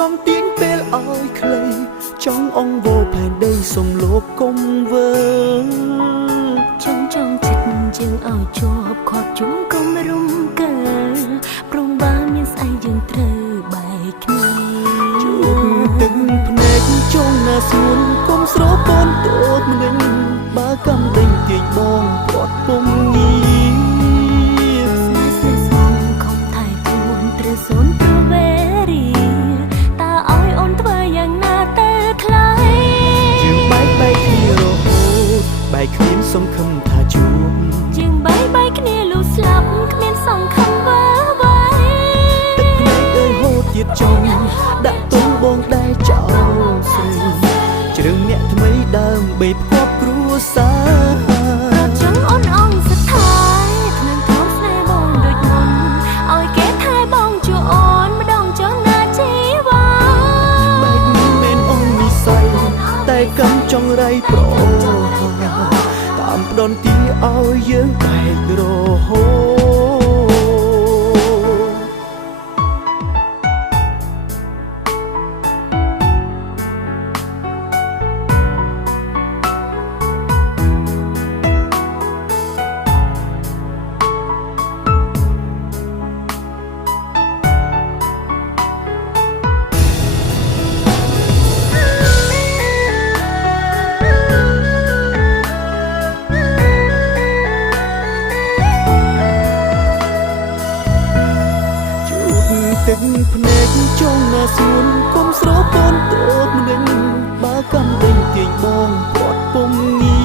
trong tiếng bê oi clay trong ông vô phèn đây sông lốp công vơ trong chật chừng ở chộp khọt chúng công rung cờ prong ba miên say dừng trời bài kia chụp từng phèn trong na xuống công sro con tốt mình ba cầm đinh tiền bong bọt bông nghi không thay tuôn tre sốn pro về đi ta oi ôn tvơ yang na tê khai dương bái bay kia rồi bài khuyến sông khâm thả chuông ជាងបាយគ្នាលូស្លាប់គ្មានសង្ឃឹមវើវាយ ទឹកភ្នែកអើយហូរទៀតចង់ដាក់ទុំបងដែរចោលស្រីជ្រឿងអ្នកថ្មីដើមបីផ្គប់គ្រួសាររត់ចង់អូនអងស្ថាយថ្នឹងថោស្នេហ៍បងដូចមុនឲ្យគេថែបងជួអូនម្ដងចង់ណាជីវ៉ាបែកនេះមិនអូននិស័យតែកំចង់រៃប្រតាមផ្ដន់ទីឲ្យយើងបែករហូទឹកភ្នែកចង់ណាសួនកុំស្រពូនតូបនឹងបើកំដេញទាញបងគាត់ពុំងា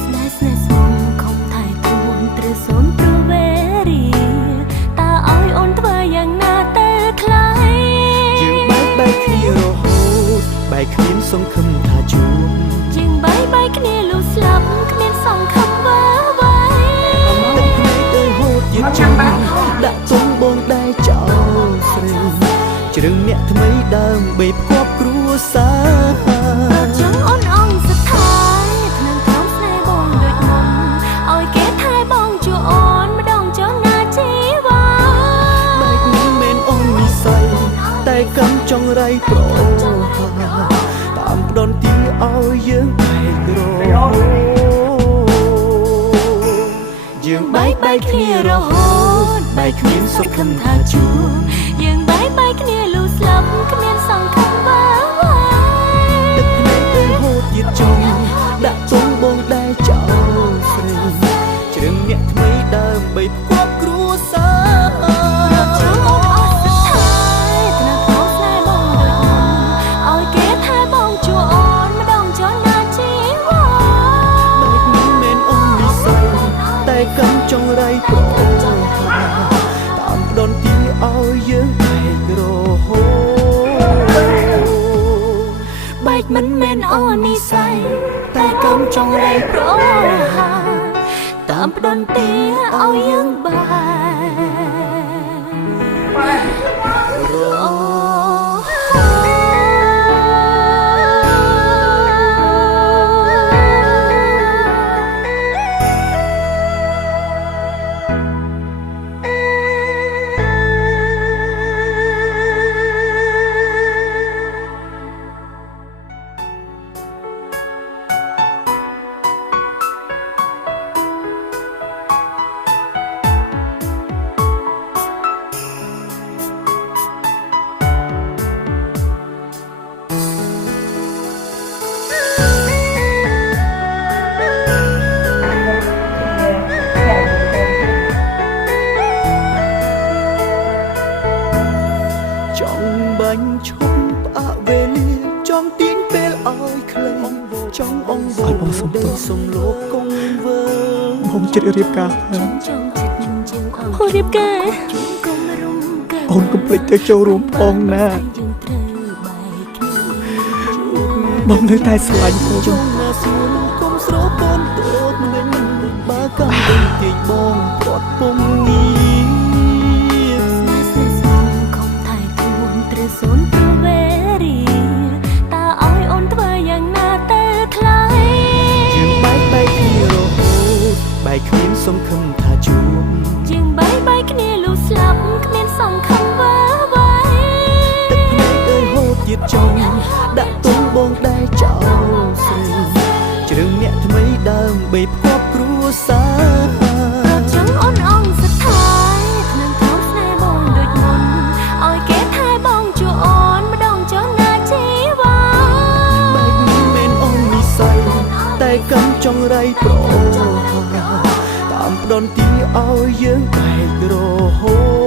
ស្នេហ៍សុំខំថែទួនត្រូវសូនប្រវេរីតើឲ្យអូនធ្វើយ៉ាងណាទៅថ្លៃយើងបែកគ្នារហូតបែកគ្មានសង្ឃឹមថាជួបជាងបាយគ្នាលូស្លាប់គ្មានសង្ឃឹមវើវាយទឹកភ្នែកអើយហូរទៀតចង់ដាក់ទុំបងដែរចោលស្រីជ្រឿងអ្នកថ្មីដើមបីផ្គប់គ្រួសារចង់អូនអងស្ថាយថ្នឹងថោស្នេហ៍បងដូចមុនឲ្យគេថែបងជួអូនម្ដងចង់ណាជីវ៉ាបែកនេះមិនអូននិស័យតែកំចង់រៃប្រតាមផ្ដន់ទីឲ្យយើងបែករហូតយើងបែកគ្នារហូតបែកគ្មានសុខឹមថាជួបយើងបាយគ្នាលូស្លាប់គ្មានសង្ឃឹមវើវាយទឹកភ្នែកអើយហូរទៀតចង់ដាក់ទុំបងដែរចោលស្រីជ្រឿងអ្នកថ្មីដើមបីផ្គប់គ្រួសារចង់អូនអស់ស្ថាយថ្នាក់ថោស្នេហ៍បងដូចមុនឲ្យគេថែបងជួអូនម្ដងចង់ណាជីវ៉ាបែកនេះមិនអូននិស័យតែកំចង់រៃប្រតាមផ្ដន់ទីឲ្យយើងបែករហូតបែកមិនមែនអូននិស័យតែកំចង់រៃប្រហាតាមផ្ដន់ទីឲ្យយើងបែករហូតបាញ់ឈប់ផ្អាកវេលាចង់ទាញពេលឲ្យខ្លីចង់អងវល់បងសុំលោកកុំវើបងចិត្តរៀបការអូរៀបការអូនកុំភ្លេចទៅចូលរួមផងណាបងនៅតែស្រឡាញ់បងចង់ណាសួរកុំស្រពូនតូបនឹងបើកំដេញទាញបងគាត់ពុំងាសូនប្រវេរីតើឲ្យអូនធ្វើយ៉ាងណាទៅថ្លៃយើងបែកគ្នារហូតបែកគ្មានសង្ឃឹមថាជួបជាងបាយគ្នាលូស្លាប់គ្មានសង្ឃឹមវើវាយ រៃប្រហាតាមផ្ដន់ទីឲ្យយើងបែករហូត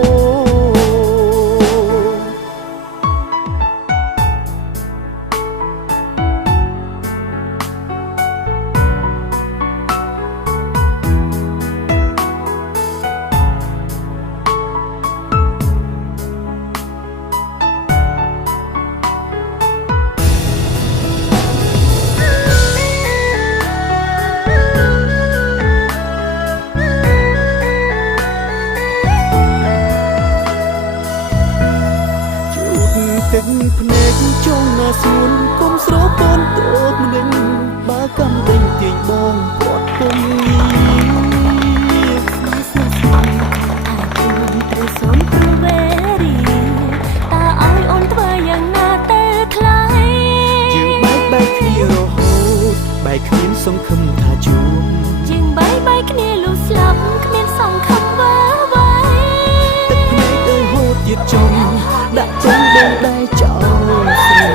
ទឹកភ្នែកចង់ណាស្ងួនកុំស្រពន់តោម្នេញបើកំដេញទាញបងគាត់ពុំត្រូវសូមព្រវេរីតើឲ្យអូនធ្វើយ៉ាងណាទៅថ្លៃ យើងបែកគ្នារហូតបែកគ្មានសង្ឃឹមថាជួប យើងបែកគ្នាលុះស្លាប់គ្មានសង្ឃឹមវ៉ាវ៉ៃ ទឹកភ្នែកអើយហូតទៀតចង់ដាក់ចេញដងដែរចោលស្រី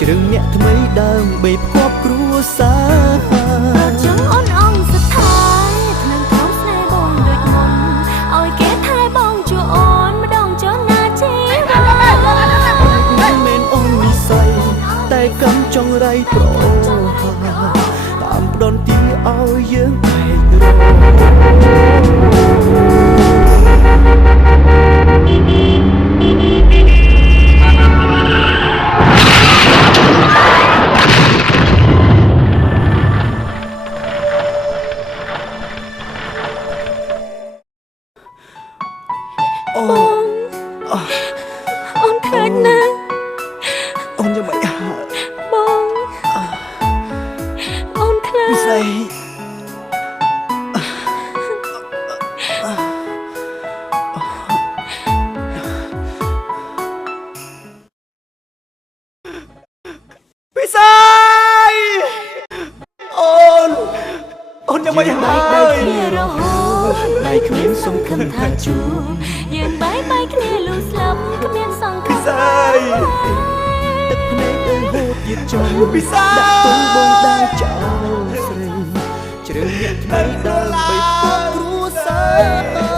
ជ្រឹងអ្នកថ្មីដើម្បីផ្គប់គ្រួសារ ចង់អូនអងសុទ្ធថាថ្នាំថោស្នេហ៍បងដូចមុនឲ្យគេថែបងជួអូនម្ដងចុះណាជីវ៉ា មិនមែនអូននិស័យតែកំចង់រៃប្រហាតាមផ្ដន់ទីឲ្យយើងបែករហូត អូនឃើញណា អូនยังไม่ បងអូនខ្លាច ពិសេសពិសេសអូនยังไม่ បែកគ្នារហូត បែកគ្មានសង្ឃឹមថាជួប យើងបែកគ្នាលុះស្លាប់គ្មានសង្ឃឹ ពិ ម សេសទឹកភ្នែកអើយហូតទៀតចង់ពិសេសដាក់ទុំបងដែរចោលស្រីជ្រើសអ្នកថ្មីដើម្បីផ្គត់គ្រួសារ